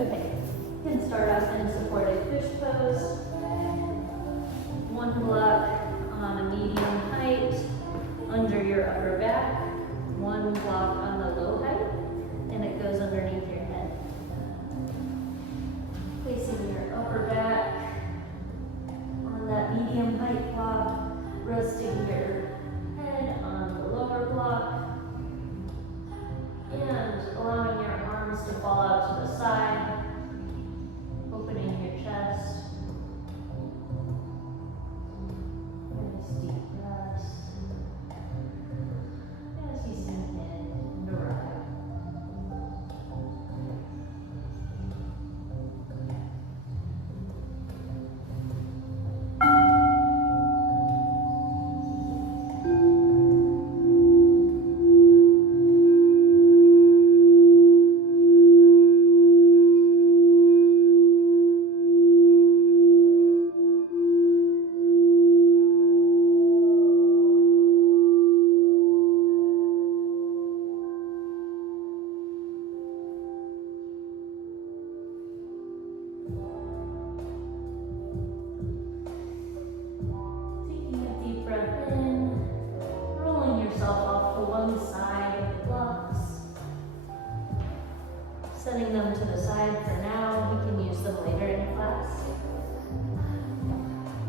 Okay, you can start off in supported fish pose. One block on a medium height under your upper back, one block on the low height, and it goes underneath your head. Placing your upper back on that medium height block, resting your head on the lower block, and allowing your arms to fall out to the side, opening your chest. Nice deep breaths as you sink in and arrive. Taking a deep breath in, rolling yourself off to one side of the blocks, setting them to the side for now. We can use them later in class.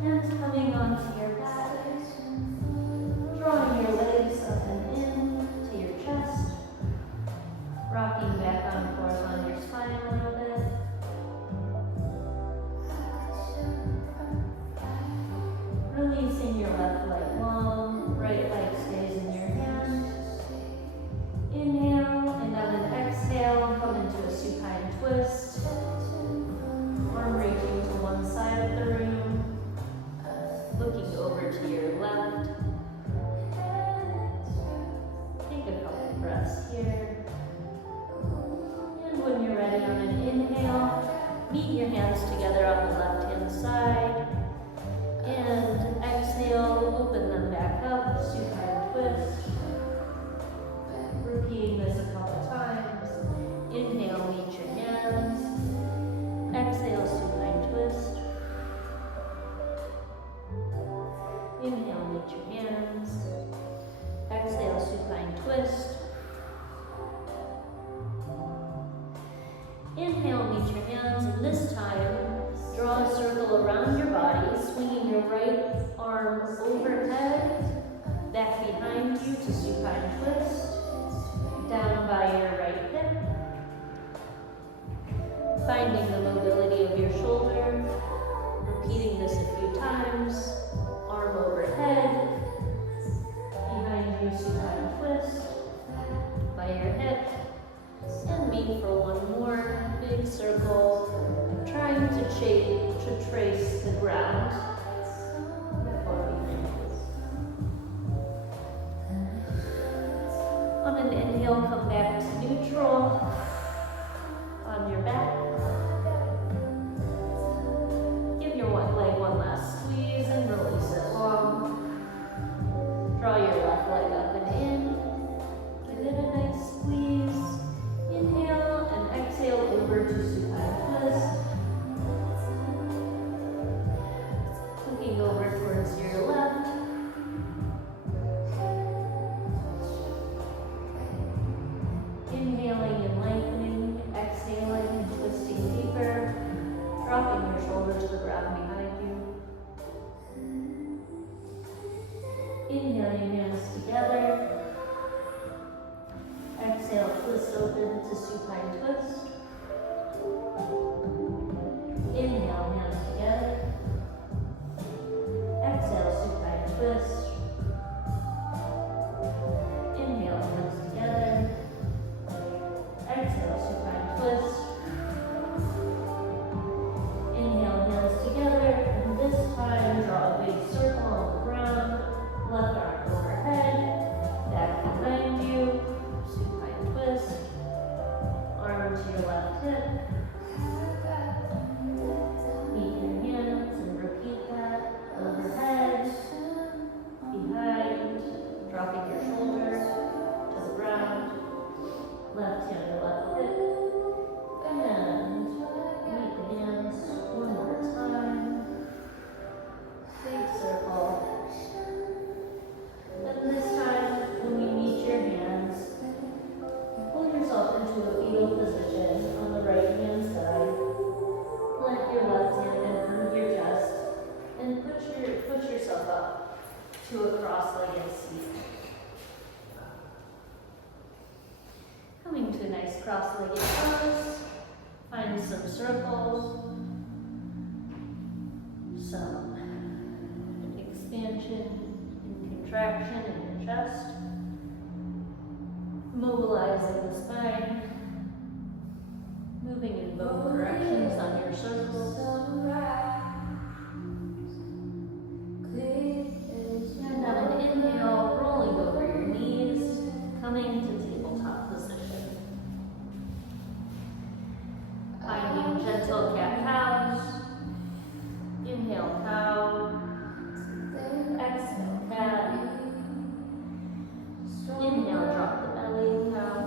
And coming onto your back, drawing your legs up and in to your chest, rocking back and forth on your spine a little bit. Releasing your left leg long, right leg stays in your hand. Inhale, and on an exhale, come into a supine twist. Arm reaching to one side of the room, looking over to your left. Take a couple breaths here. And when you're ready on an inhale, meet your hands together on the left-hand side. And exhale, open them back up, supine twist. Repeating this a couple times. Inhale, meet your hands. Exhale, supine twist. Inhale, meet your hands. Exhale, supine twist. Inhale, meet your hands, and this time, draw a circle around your body, swinging your right arm overhead, back behind you to supine twist, down by your right hip, finding the mobility of your shoulder, repeating this a few times, arm overhead, behind you supine twist, by your hip, and meet for one more big circle, trying to trace the ground before we finish. On an inhale, come back to neutral on your back. Give your leg one last squeeze and release it long. Draw your left leg up and in. Give it a nice squeeze. Inhale and exhale over to supine twist. Looking over towards your left. Inhaling and lengthening, exhaling and twisting deeper, dropping your shoulder to the ground behind you. Inhale your hands together. Exhale, twist open to supine twist. Inhale, hands together. Exhale, supine twist. Inhale, hands together. Exhale, supine twist. Inhale, hands together. And this time, draw a big circle on the ground. Left arm overhead, back behind you. Supine twist. Arm to your left hip. Meet your hands and repeat that. Overhead, behind, dropping your shoulder to the ground. Left hand to left hip. And cross-legged pose. Find some circles, some expansion and contraction in your chest, mobilizing the spine, moving in both directions on your circles. And on an inhale, rolling over your knees, coming to tabletop position. Finding gentle cat-cows. Inhale, cow. Exhale, cat. Inhale, drop the belly, cow.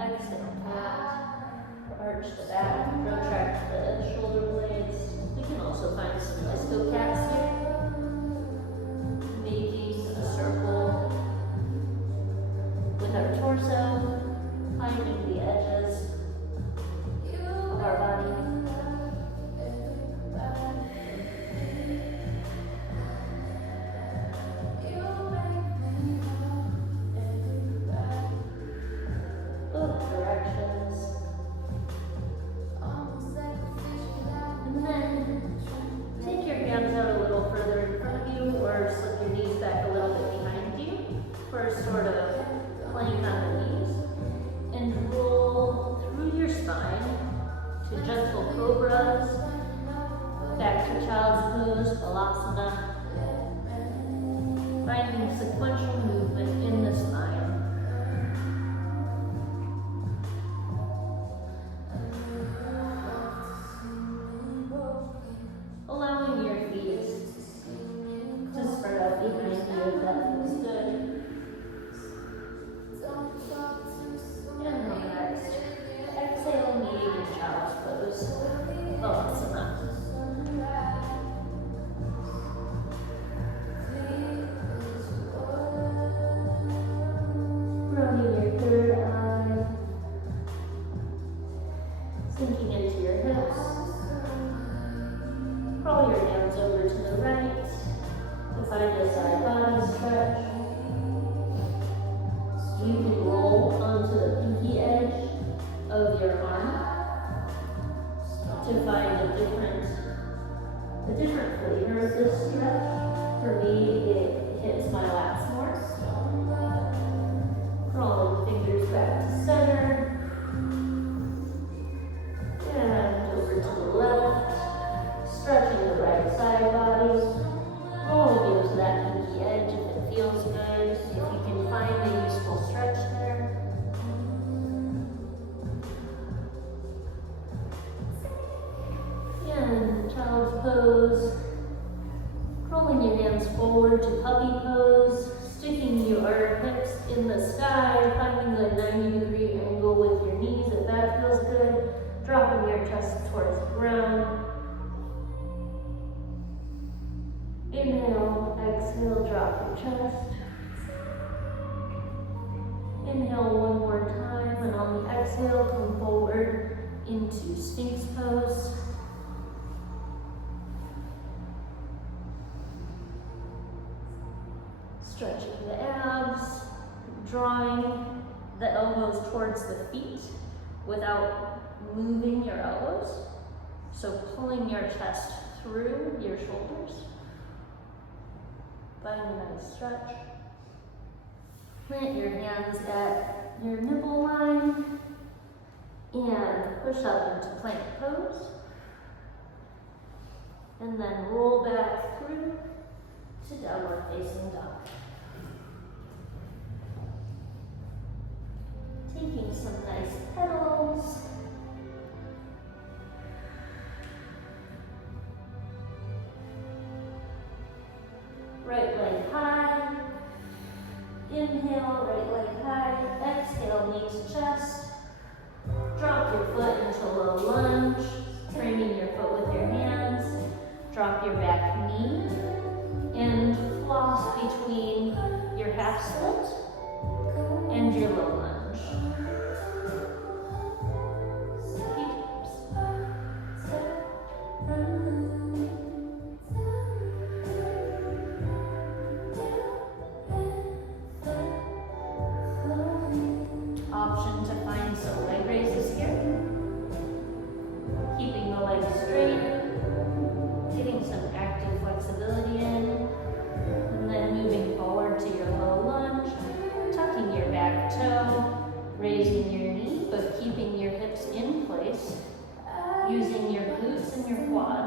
Exhale, cat. Arch the back, protract the shoulder blades. We can also find some disco cats here. Making a circle with our torso, finding the edges of our body. Both directions. And then take your hands out a little further in front of you, or slip your knees back a little bit behind you for sort of plank on the knees. And roll through your spine to gentle cobras, back to child's pose, balasana. Finding sequential movement in the spine. Allowing your feet to spread out behind you if that feels good. And then next, exhale, meeting in child's pose, balasana. Grounding your third eye, sinking into your hips. Crawl your hands over to the right to find a side body stretch. You can roll onto the pinky edge of your arm to find a different flavor of this stretch. For me, it hits my lats more. Crawling fingers back to center. And over to the left. Stretching the right side body. Rolling into that pinky edge if it feels good. If you can find a useful stretch there. And child's pose. Rolling your hands forward to puppy pose. Sticking your hips in the sky. Finding the 90-degree angle with your knees if that feels good. Dropping your chest towards the ground. Inhale, exhale, drop your chest. Inhale one more time, and on the exhale, come forward into Sphinx pose. Stretching the abs, drawing the elbows towards the feet without moving your elbows. So pulling your chest through your shoulders. Find a nice stretch. Plant your hands at your nipple line and push up into plank pose. And then roll back through to downward facing dog. Taking some nice petals. Right leg high. Inhale, right leg high. Exhale, knee to chest. Drop your foot into low lunge, framing your foot with your hands. Drop your back knee and floss between your half split and your low lunge. Option to find some leg raises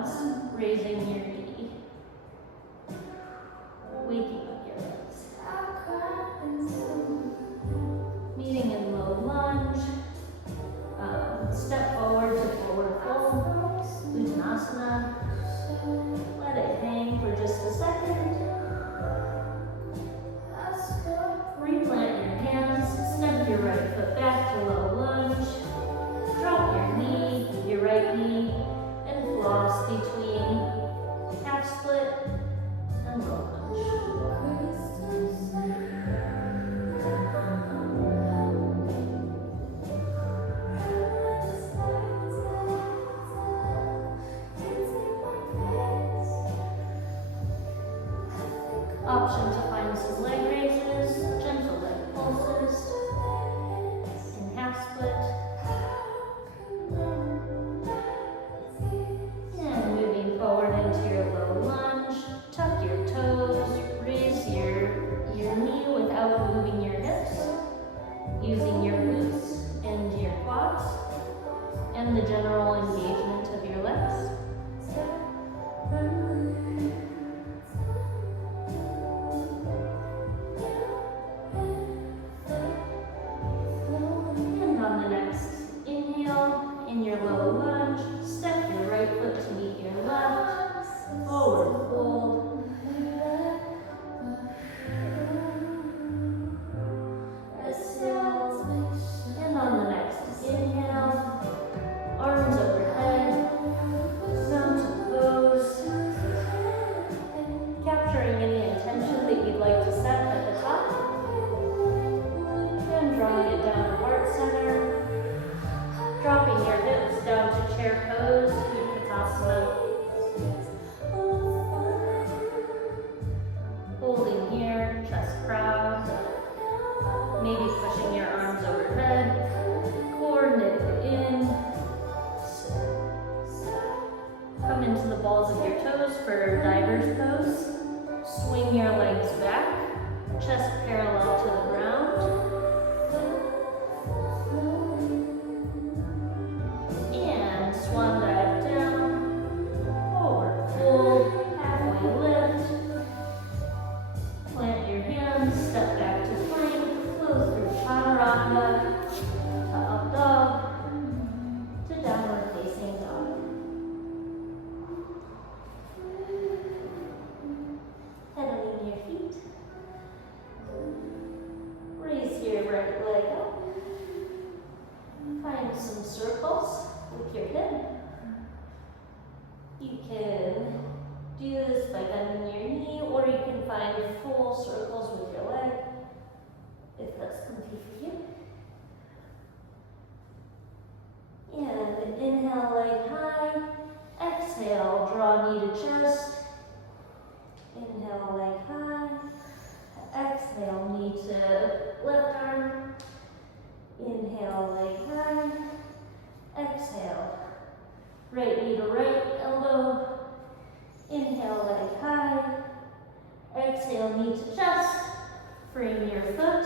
quads, raising your knee, waking up your legs. Meeting in low lunge, step forward to forward fold, Uttanasana. Let it hang for just a second. Replant your hands, step your right foot back to low lunge. Drop your knee, your right knee, and floss between half split and low lunge. Option to find some leg raises, gentle leg pulses, in half split. And moving forward into your low lunge, tuck your toes, raise your knee without moving your hips, using your glutes and your quads, and the general engagement of your legs. And on the next inhale, in your low lunge, step your right foot to meet your left, forward fold. Exhale. And on the next inhale, arms overhead, mountain pose. Capturing any intention that you'd like to set at the top. And drawing it down to heart center. Dropping your hips down to chair pose, Uttanasana. Holding here, chest proud. Maybe pushing your arms overhead. Core knit in. Come into the balls of your toes for diver's pose. Swing your legs back, chest parallel to the ground. And swan dive down, forward fold, halfway lift. Plant your hands, step back to plank, flow through chaturanga, to up dog, to downward facing dog. Pedaling your feet. Raise your right leg up. Find some circles with your hip. You can do this by bending your knee, or you can find full circles with your leg, if that's comfy for you. And inhale, leg high. Exhale, draw knee to chest. Inhale, leg high. Exhale, knee to left arm. Inhale, leg high. Exhale, right knee to right elbow. Inhale, leg high. Exhale, knee to chest. Frame your foot.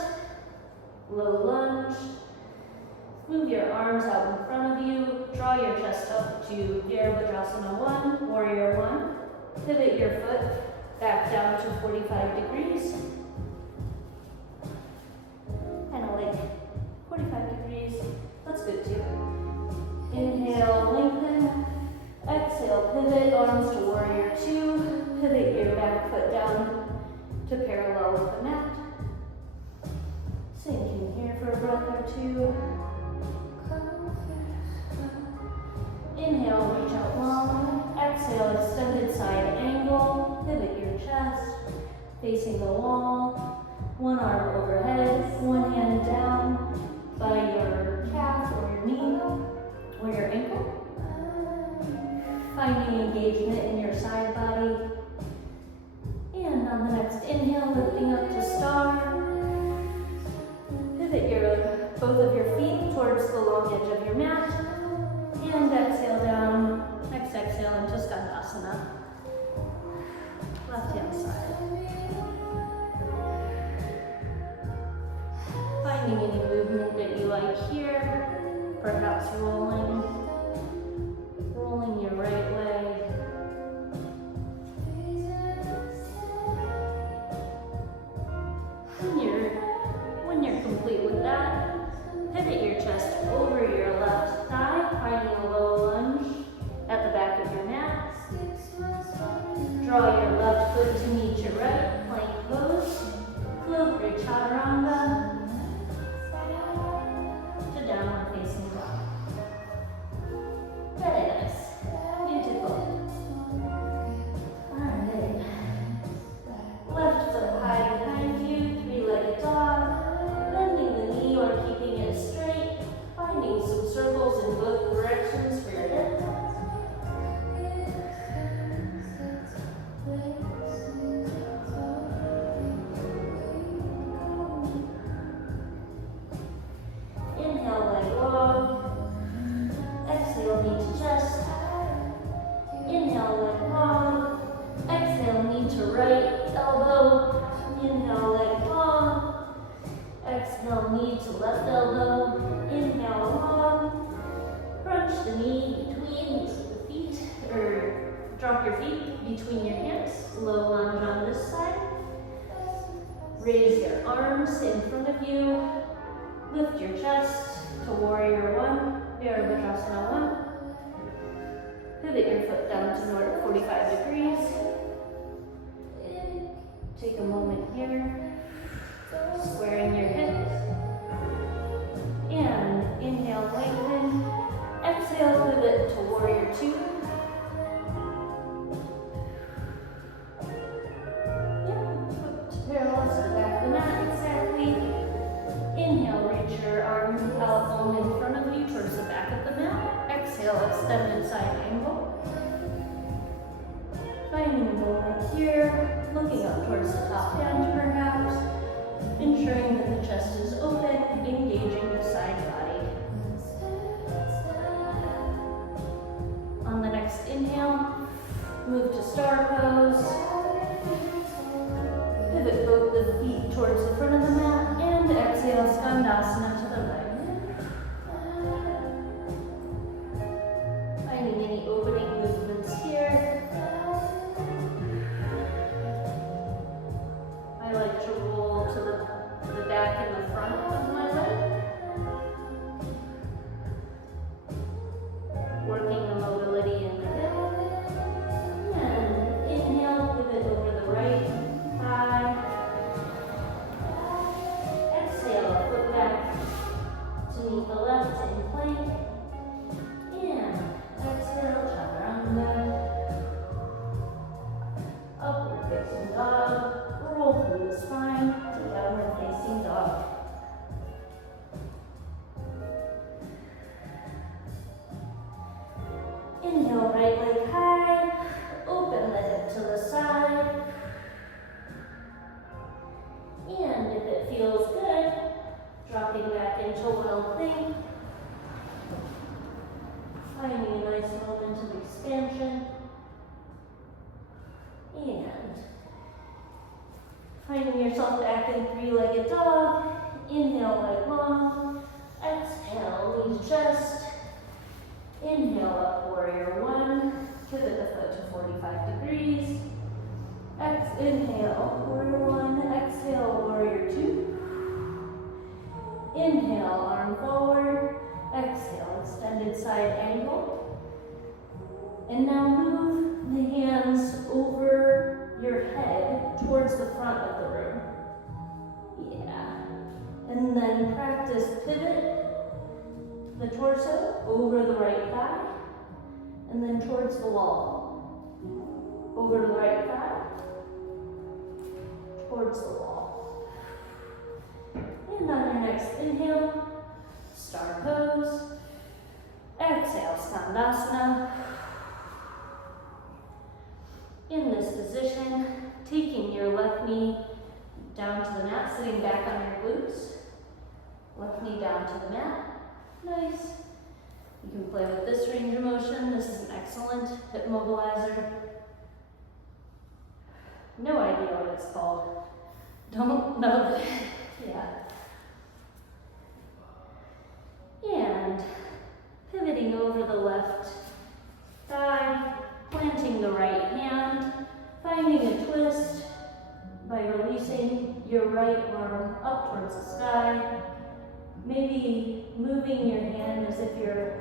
Low lunge. Move your arms out in front of you. Draw your chest up to Virabhadrasana 1, Warrior 1. Pivot your foot back down to 45 degrees. Kind of like 45 degrees. That's good too. Inhale, lengthen. Exhale, pivot, arms to Warrior 2. Pivot your back foot down to parallel with the mat. Sink in here for a breath or two. Inhale, reach out long. Exhale, extended side angle. Pivot your chest, facing the wall. One arm overhead, one hand down by your calf or your knee or your ankle. Finding engagement in your side body. And on the next inhale, lifting up to star. Pivot both of your feet towards the long edge of your mat. And exhale down. Next exhale into Skandasana. Left hand side. Finding any movement that you like here. Perhaps rolling your right leg in both directions for your hip. Inhale, leg long. Exhale, knee to chest. Inhale, leg long. Exhale, knee to right elbow. Inhale, leg long. Exhale, knee to left elbow. Inhale, long. Crunch the knee between the feet, or drop your feet between your hands. Low lunge on this side. Raise your arms in front of you. Lift your chest to warrior one, Virabhadrasana 1. Pivot your foot down to 45 degrees. Take a moment here, squaring your hips. And inhale, lengthen. Exhale, pivot to warrior 2. Parallel to the back of the mat, exactly. Inhale, reach your arm bone in front of you towards the back of the mat. Exhale, extended side angle. Finding a moment here, looking up towards the top end perhaps, ensuring that the chest is open, engaging the side body. On the next inhale, move to star pose. Pivot both the feet towards the front of the mat and exhale, Skandasana to the right. Finding any opening movements here. I like to roll to the back and the front of my leg. Working the mobility in the hip. And inhale, pivot over the right thigh. Exhale, foot back to meet the left in plank. And exhale, chaturanga. Upward facing dog. Roll through the spine to downward facing dog. Inhale, right leg high. Open the hip to the side. And if it feels good, dropping back into well plank. Finding a nice moment of expansion. And finding yourself back in three-legged dog. Inhale, leg long. Exhale, knee to chest. Inhale, up warrior 1. Pivot the foot to 45 degrees. Inhale, warrior 1. Exhale, warrior 2. Inhale, arm forward. Exhale, extended side angle. And now move the hands over your head towards the front of the room. Yeah. And then practice pivot the torso over the right thigh. And then towards the wall. Over the right thigh. Towards the wall. And on your next inhale, star pose. Exhale, Skandasana. In this position, taking your left knee down to the mat, sitting back on your glutes. Left knee down to the mat. Nice. You can play with this range of motion. This is an excellent hip mobilizer. No idea what it's called. Don't know. Yeah. And pivoting over the left thigh, planting the right hand, finding a twist by releasing your right arm up towards the sky. Maybe moving your hand as if you're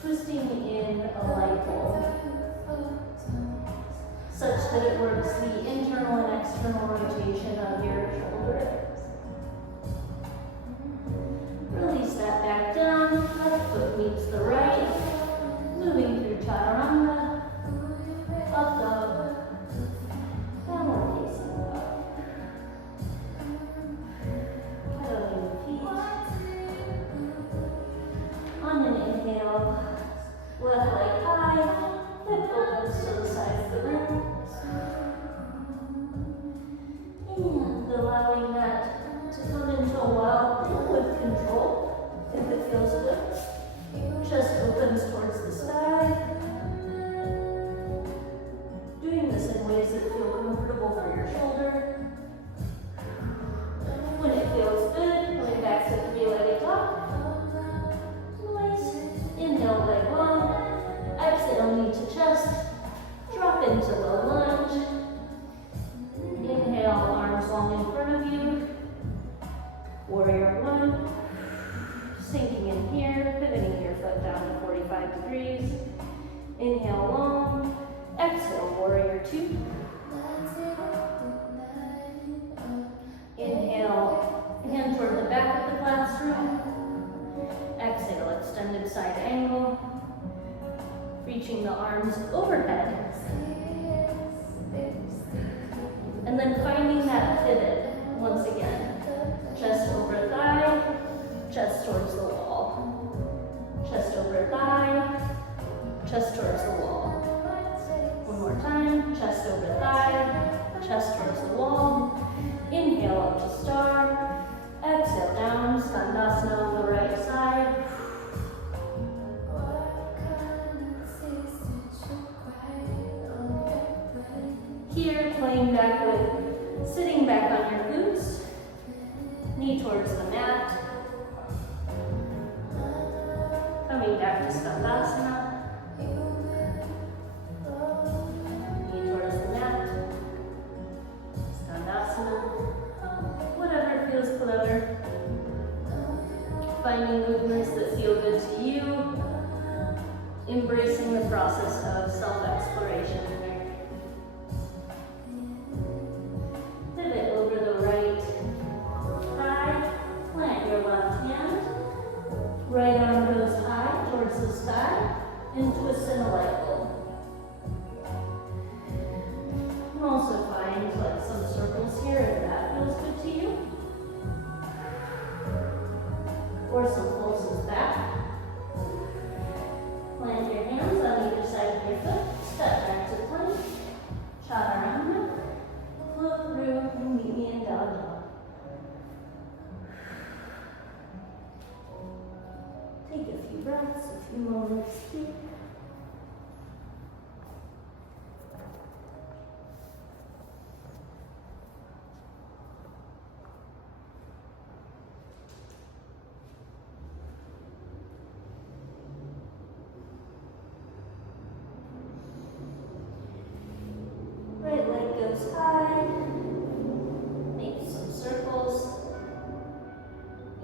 twisting in a light bulb, such that it works the internal and external rotation of your shoulder. Release that back down, left foot meets the right, moving through chaturanga, up dog, downward facing dog. Pedaling the feet. On an inhale, of the room. And allowing that to come into a wild thing with control, if it feels good. Chest opens towards the sky. Doing this in ways that feel comfortable for your shoulder. When it feels good, going back to the three-legged dog. Nice. Inhale, leg long. Exhale, knee to chest. Drop into low lunge. Inhale, arms long in front of you. Warrior one. Sinking in here, pivoting your foot down to 45 degrees. Inhale long. Exhale, warrior two. Inhale, hand toward the back of the classroom. Exhale, extended side angle. Reaching the arms overhead. And then finding that pivot once again. Chest over thigh, chest towards the wall. Chest over thigh, chest towards the wall. One more time, chest over thigh, chest towards the wall. Inhale up to star. Exhale down, Skandasana on the right side. Here, playing back with sitting back on your glutes. Knee towards the mat. Coming back to Skandasana. Knee towards the mat. Skandasana. Whatever feels clever. Finding movements that feel good to you. Embracing the process of self-exploration here. Pivot over the right thigh. Plant your left hand. Right arm goes high towards the sky and twist in a light bulb. You can also find like some circles here if that feels good to you. Or some pulses back. Plant your hands on either side of your foot. Step back to plank. Chaturanga. Flow through and meet me in down dog. Take a few breaths, a few moments here. Right leg goes high. Make some circles,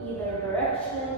either direction.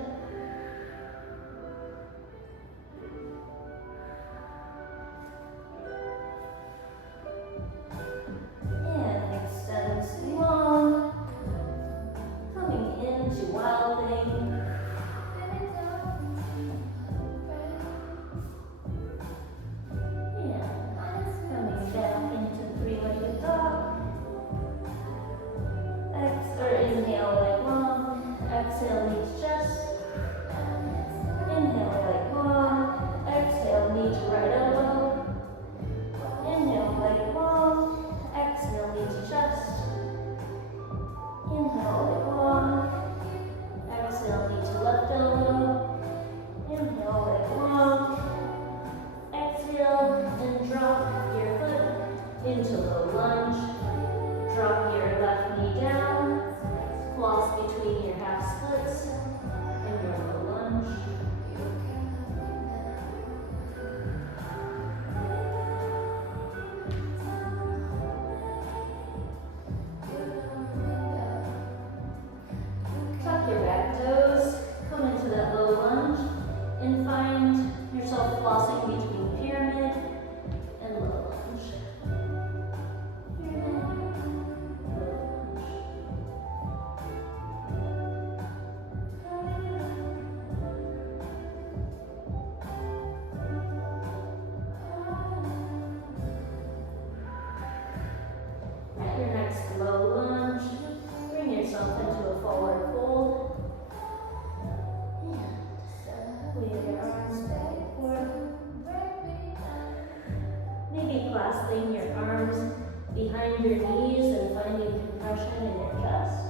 your knees and finding compression in your chest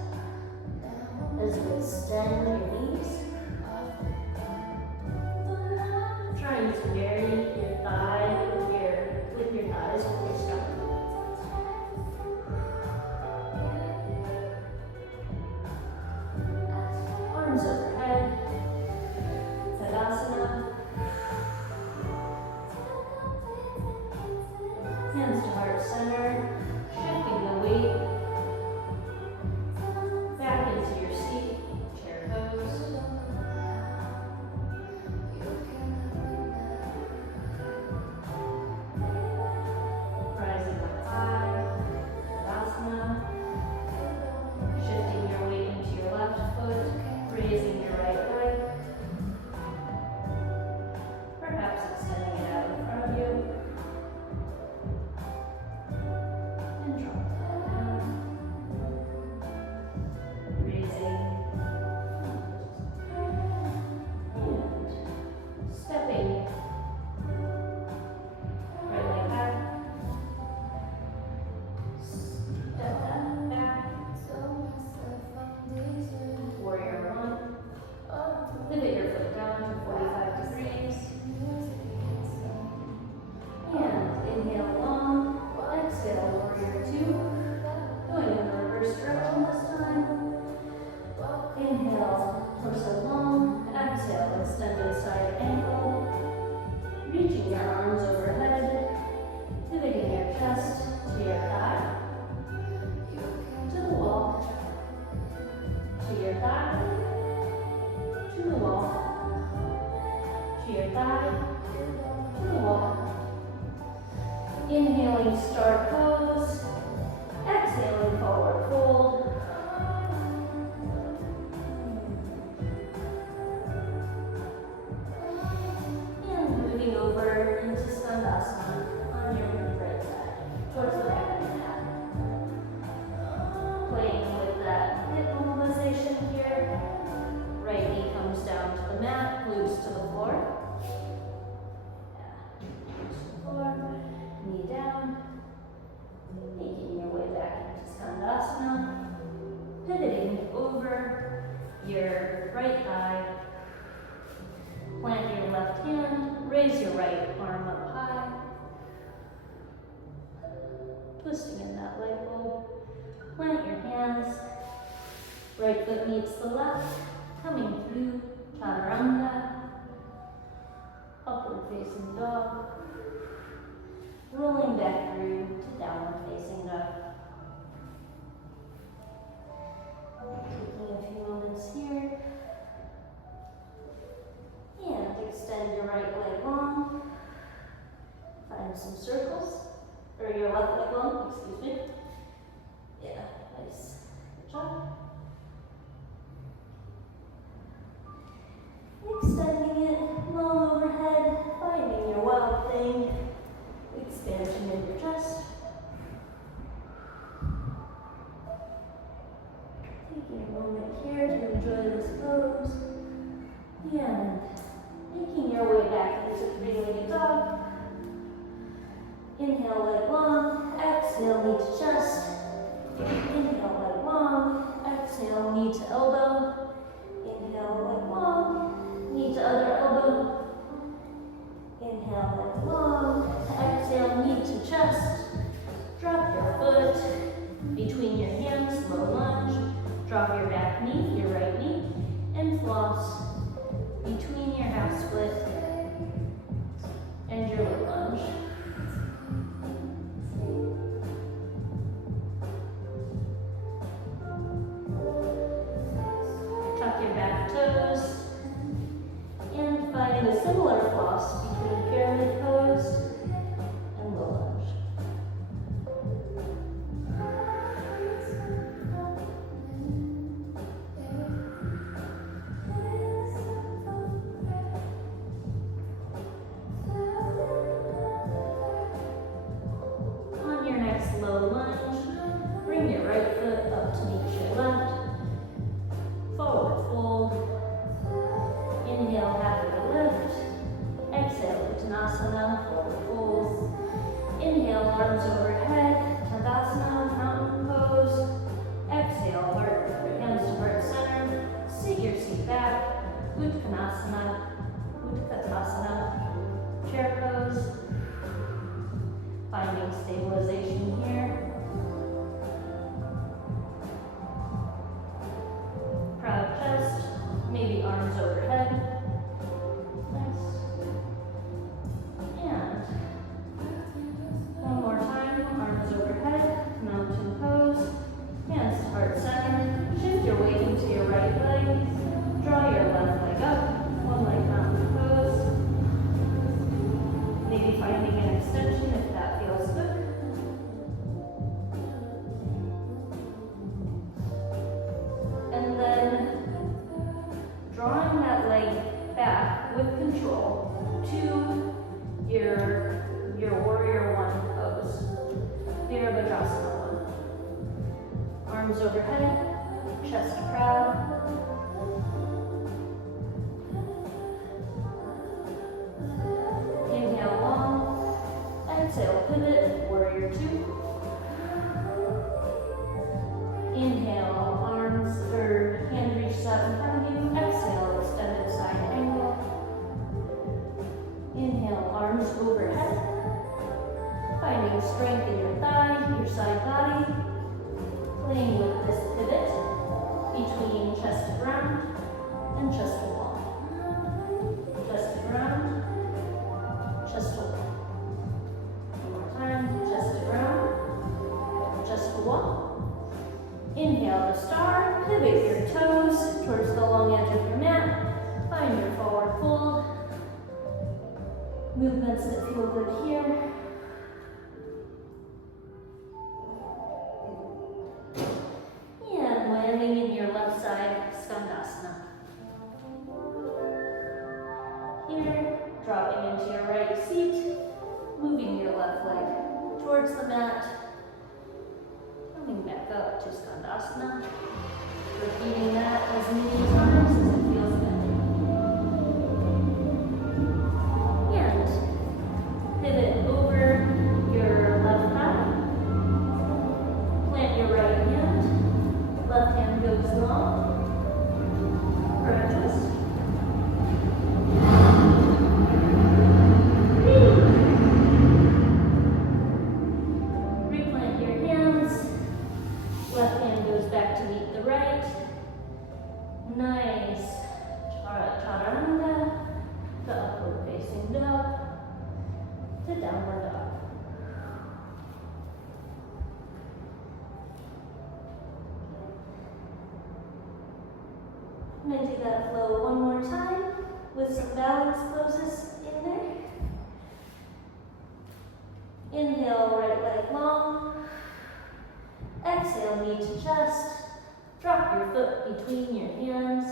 as you extend your knees. Trying to marry your thigh with your thighs with your stomach. Arms overhead. Tadasana. Hands to heart center. Shifting the weight back into your seat, chair pose. Rising up high, Tadasana. Shifting your weight into your left foot, raising your right leg. Perhaps extending it out in front of you. And drop that down. Raising. And stepping. Right leg back. Step that back. Warrior one. Pivot your foot down to 45 degrees. And inhale long. Exhale, warrior two. Going in the reverse direction this time. Inhale, torso long. Exhale, extended side ankle. Reaching your arms overhead. Pivoting your chest to your thigh. To the wall. To your thigh. To the wall. To your thigh. To the wall. Inhaling, start pose. Exhaling, forward fold. And moving over into Skandasana on your right side, towards the back of your mat. Playing with that hip mobilization here. Right knee comes down to the mat, glutes to the floor. Knee down, making your way back into Skandasana, pivoting over your right thigh, plant your left hand, raise your right arm up high, twisting in that leg fold, plant your hands, right foot meets the left, coming through Chaturanga, upward facing dog, rolling back through to downward facing dog. Taking a few moments here. And extend your right leg long. Find some circles. Or your left leg long, excuse me. Yeah, nice. Good job. Extending it long overhead, finding your wild thing. Expansion in your chest. Taking a moment here to enjoy this pose. And making your way back into three-legged dog. Inhale, leg long. Exhale, knee to chest. Inhale, leg long. Exhale, knee to elbow. Inhale, leg long. Knee to other elbow. Inhale, leg long. Exhale, knee to chest. Drop your foot between your hands, low lunge. Drop your back knee, your right knee, and floss between your half split and your low lunge. Tuck your back toes and find a similar floss between pyramid pose and low lunge. On your next low lunge, bring your right foot up to meet your left. Forward fold. Inhale, halfway lift. Exhale, Uttanasana, forward fold. Inhale, arms overhead, Tadasana. Skandasana, mountain pose. Exhale, hands to heart center. Sit your seat back. Uttanasana, Utkatasana, chair pose. Finding stabilization here. Proud chest, maybe arms overhead. Nice. And one more time, arms overhead, mountain pose, hands to heart center. Shift your weight into your right leg. Draw your left leg up, one leg mountain pose. Maybe finding an extension if that feels good. And then drawing that leg back with control to your warrior one pose. Virabhadrasana one. Arms overhead, chest proud. Inhale long, exhale pivot, warrior two. Inhale, arms or hand reaches out in front of you. Exhale, extended side angle. Inhale, arms overhead. Finding strength in your thigh, your side body. Playing with this pivot between chest to ground and chest to wall. Chest to ground, chest to wall. One more time, chest to ground, chest to wall. Inhale to star, pivot your toes towards the long edge of your mat. Find your forward fold. Movements that feel good here. And landing in your left side, Skandasana. Here, dropping into your right seat, moving your left leg towards the mat. Coming back up to Skandasana. Repeating that as many times as it feels good. And pivot over your left thigh. Plant your right hand. Left hand goes long. For a twist. Replant your hands. Left hand goes back to meet the right. Nice. Chaturanga. The upward facing dog. To downward dog. I'm going to do that flow one more time with some balance poses in there. Inhale, right leg long. Exhale, knee to chest. Drop your foot between your hands.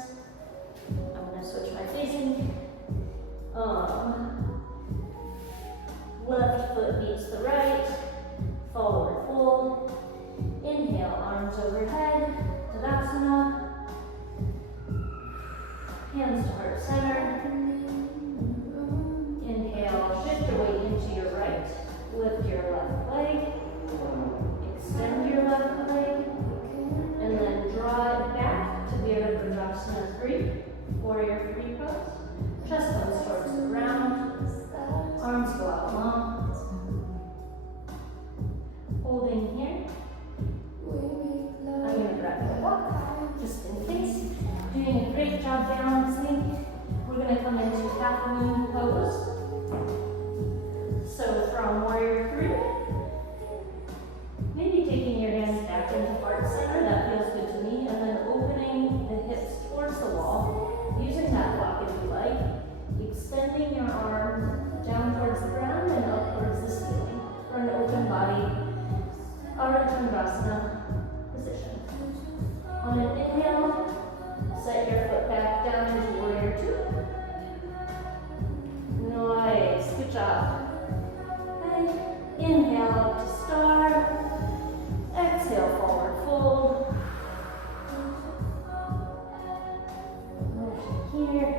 I'm going to switch my facing. Left foot meets the right. Forward fold. Inhale, arms overhead. Tadasana. Hands to heart center. Inhale, shift your weight into your right. Lift your left leg. Extend your left leg. And then draw it back to Virabhadrasana 3. Warrior 3 pose. Chest comes towards the ground. Arms go out long. Holding here. I'm going to grab the walk, just in case. Doing a great job balancing. We're going to come into half moon pose. So from warrior 3, maybe taking your hands back into heart center, that feels good to me, and then opening the hips towards the wall, using that block if you like, extending your arm down towards the ground and up towards the ceiling for an open body Ardha position. On an inhale, set your foot back down into warrior 2. Nice, good job. Okay. Inhale up to star. Exhale, forward fold. Motion here.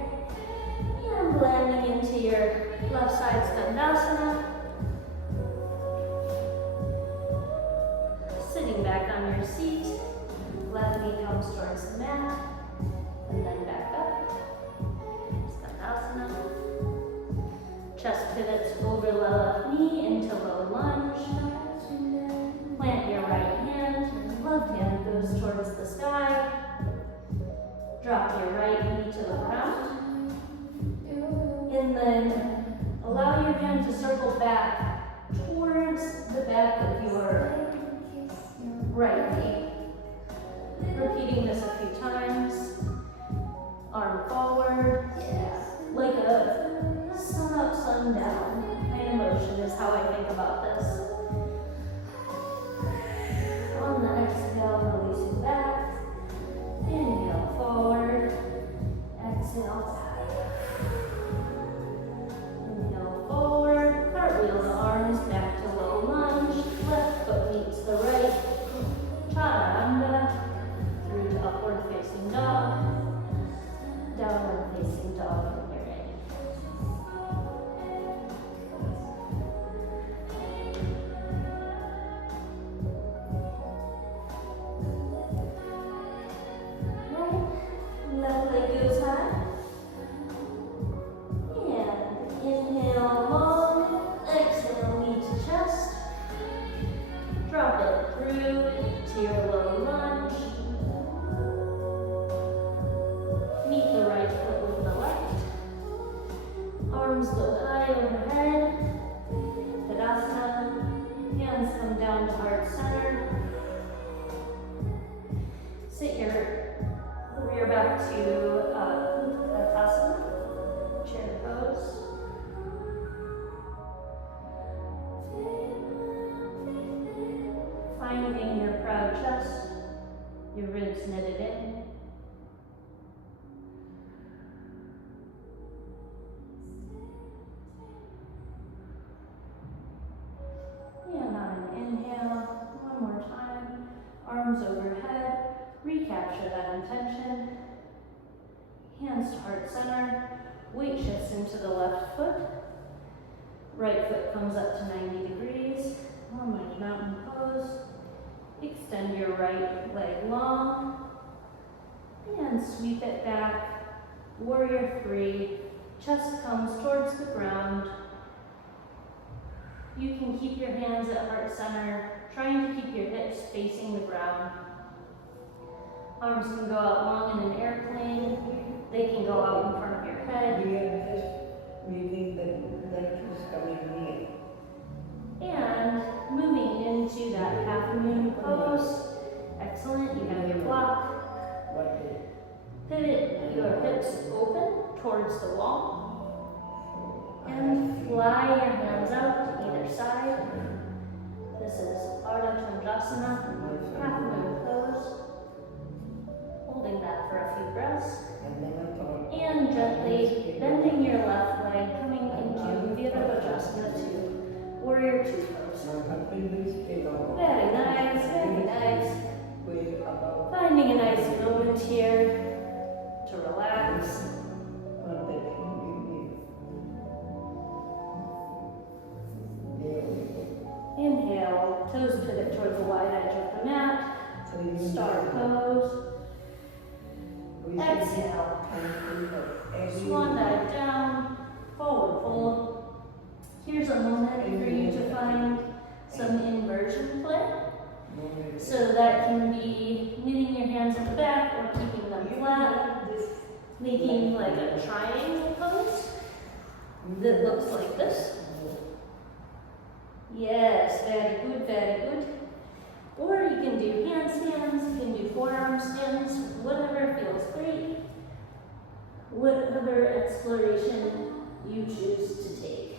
And landing into your left side Skandasana. palms towards the mat, and then back up. Skandasana. Chest pivots over the left knee into low lunge. Plant your right hand, left hand goes towards the sky. Drop your right knee to the ground. And then allow your hand to circle back towards the back of your right knee. Repeating this a few times. Arm forward. Like a sun up, sun down kind of motion is how I think about this. On the exhale, releasing back. Inhale forward. Exhale back. Inhale forward. Cartwheel the arms back to low lunge. Left foot meets the right. Chaturanga. Through to upward facing dog. Downward facing dog when you're ready. Left leg goes high. And inhale long. Exhale knee to chest. Drop it through to your low lunge. Meet the right foot with the left. Arms go high overhead. Tadasana. Hands come down to heart center. Sit your rear back to Utkatasana, chair pose. Finding your proud chest, your ribs knitted in. And on an inhale, one more time, arms overhead. Recapture that intention. Hands to heart center. Weight shifts into the left foot. Right foot comes up to 90 degrees. One leg mountain pose. Extend your right leg long. And sweep it back. Warrior 3. Chest comes towards the ground. You can keep your hands at heart center, trying to keep your hips facing the ground. Arms can go out long in an airplane. They can go out in front of your head. We are just leaving the is coming near. And moving into that half moon pose. Excellent. You have your block. Pivot your hips open towards the wall. And fly your hands out to either side. This is Ardha Chandrasana, half moon pose. Holding that for a few breaths. And gently bending your left leg, coming into Virabhadrasana to Warrior 2 pose. Very nice, very nice. Finding a nice moment here to relax. Inhale, toes pivot towards the wide edge of the mat. Star pose. Exhale. Swan dive down. Forward fold. Here's a moment for you to find some inversion play. So that can be knitting your hands at the back or keeping them flat. Making like a triangle pose that looks like this. Yes, very good, very good. Or you can do handstands, you can do forearm stands, whatever feels great. Whatever exploration you choose to take.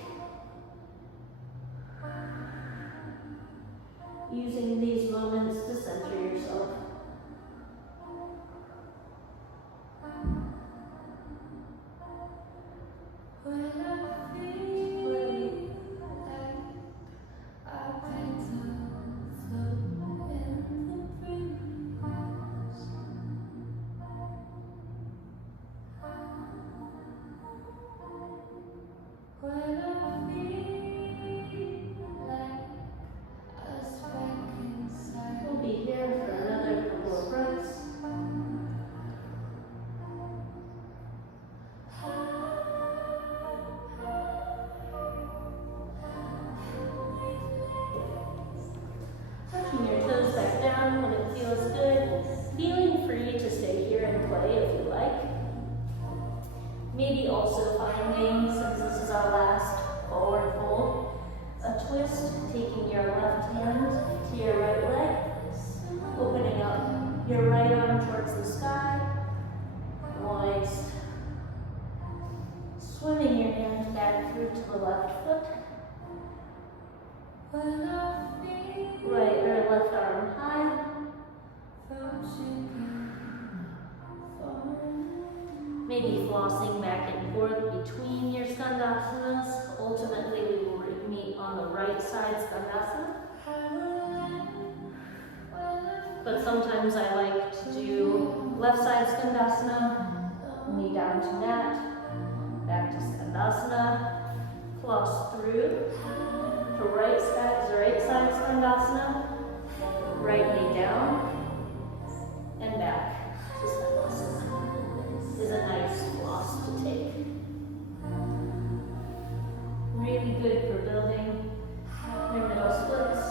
Using these moments to center yourself. the left foot. Right or left arm high. Maybe flossing back and forth between your skandhasanas. Ultimately, we will meet on the right side skandhasana. But sometimes I like to do left side skandhasana, knee down to mat, back to skandhasana, floss through to right side skandhasana, right knee down, and back to skandhasana. Is a nice floss to take. Really good for building your middle splits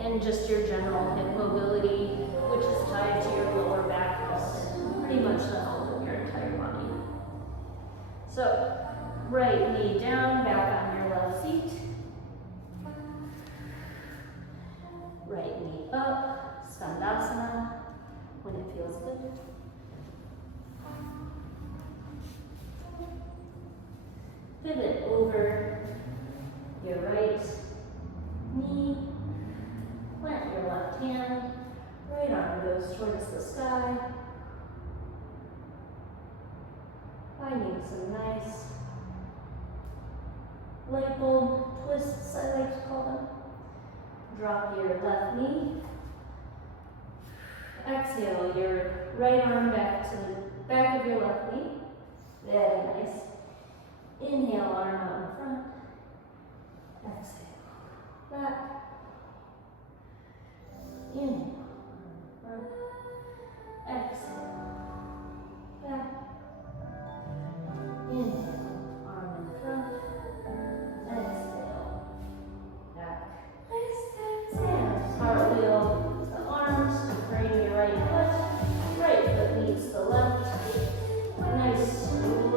and just your general hip mobility, which is tied to your lower back and pretty much the whole of your entire body. So, right knee down, back on your left feet. Right knee up, skandhasana, when it feels good. Pivot over your right knee, plant your left hand, right arm goes towards the sky, finding some nice light bulb twists, I like to call them. Drop your left knee, exhale your right arm back to the back of your left knee, very nice. Inhale, arm out in front. Exhale, back. Inhale, front. Exhale, back. Inhale, arm in front. Exhale, back. And cartwheel the arms, bring your right foot. Right foot meets the left. Nice slow.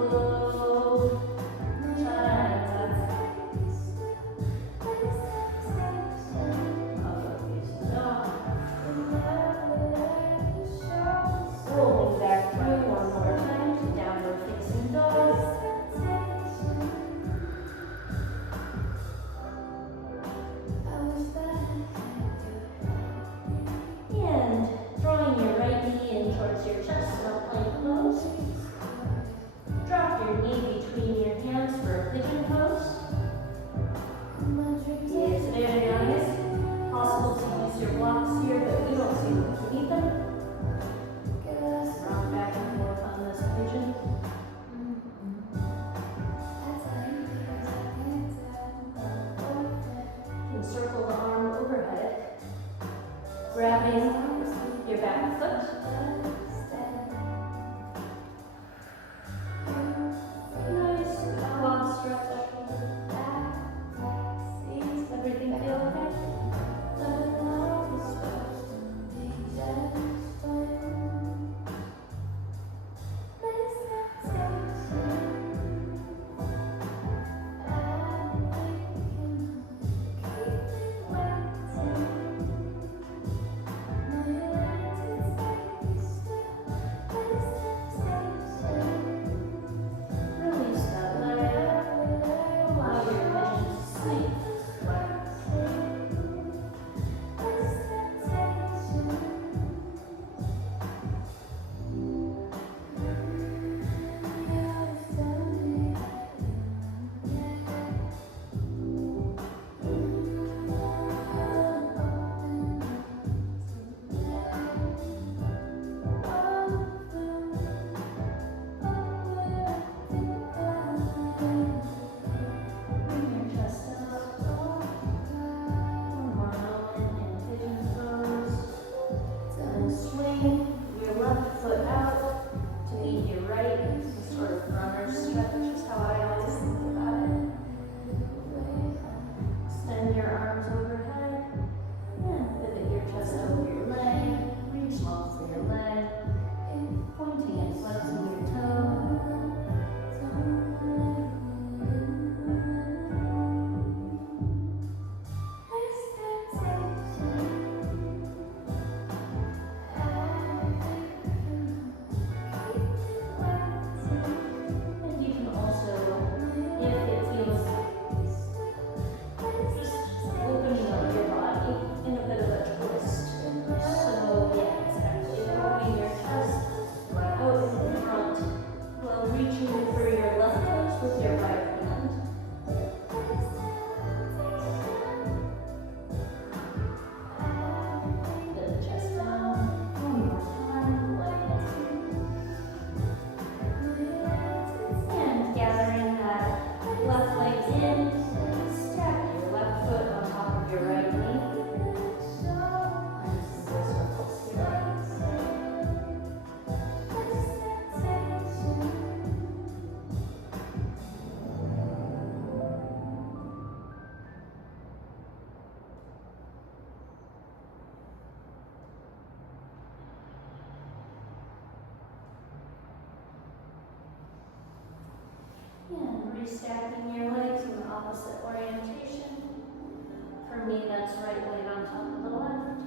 right leg on top of the left.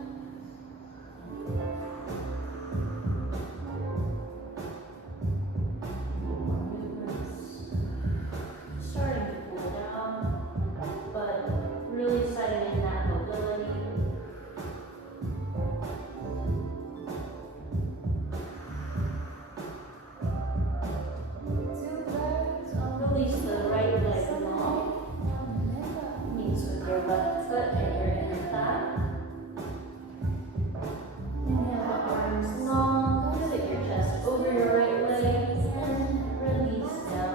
Starting to cool down, but really setting in that mobility. So release the right leg long. Knees with your left foot and your inner thigh. Inhale the arms long, pivot your chest over your right leg and release down.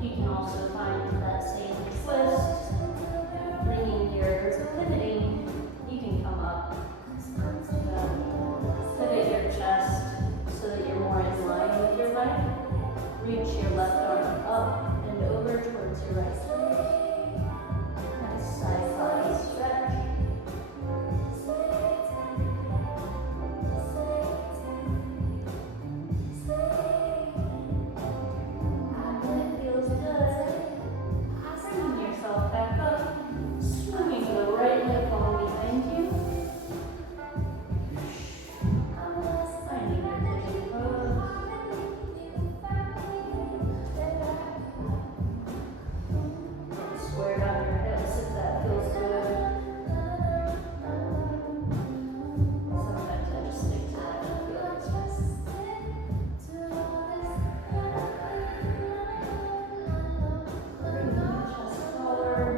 You can also find that same twist, bringing your pivoting. You can come up, pivot your chest so that you're more in line with your right. Reach your left arm up and over towards your right. Nice side body stretch. Back up, swinging the right leg long behind you. Finding your pigeon pose. And square down your hips if that feels good. Sometimes I just stick to that and feel it. Bring your chest forward.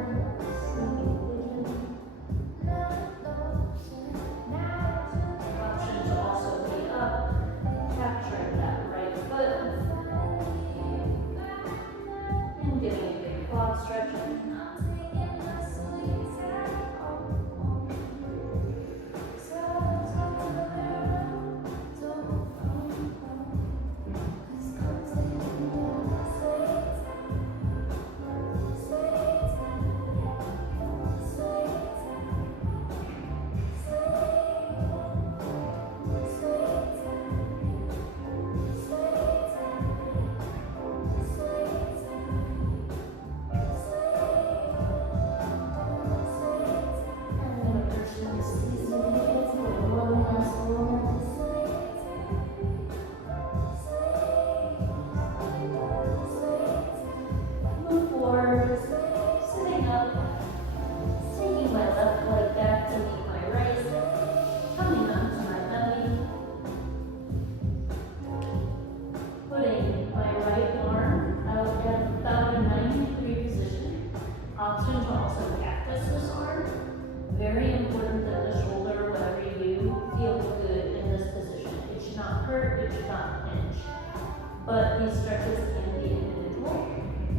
Option to also be up, capturing that right foot, and giving a big quad stretch. Move forward, sitting up, taking my left leg back to meet my right, coming onto my belly, putting my right arm out at about a 90-degree position. Option to also cactus this arm. Very important that the shoulder, whatever you do, feels good in this position. It should not hurt, it should not pinch. But these stretches can be individual.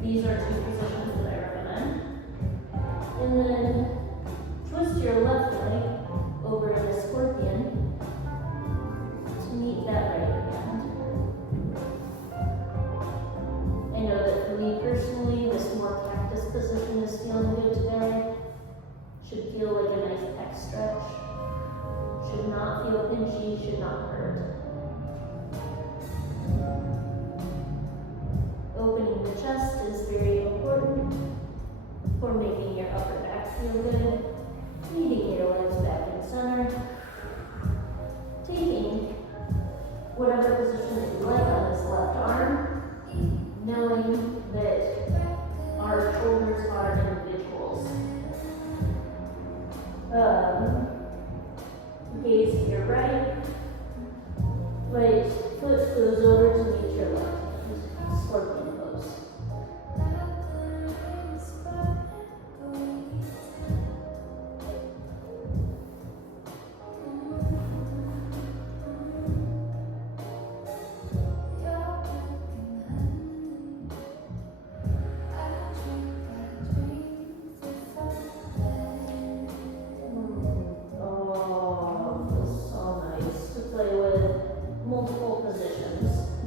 These are two positions that I recommend. And then twist your left leg over the scorpion to meet that right hand. I know that for me personally, this more cactus position is feeling good today. Should feel like a nice pec stretch. Should not feel pinchy, should not hurt. Opening the chest is very important for making your upper back feel good. Meeting your legs back in center. Taking whatever position that you like on this left arm, knowing that our shoulders are individuals. Gaze to your right. Right foot goes over to meet your left hand. Scorpion pose.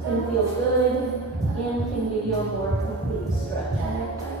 can feel good and can give you a more complete stretch.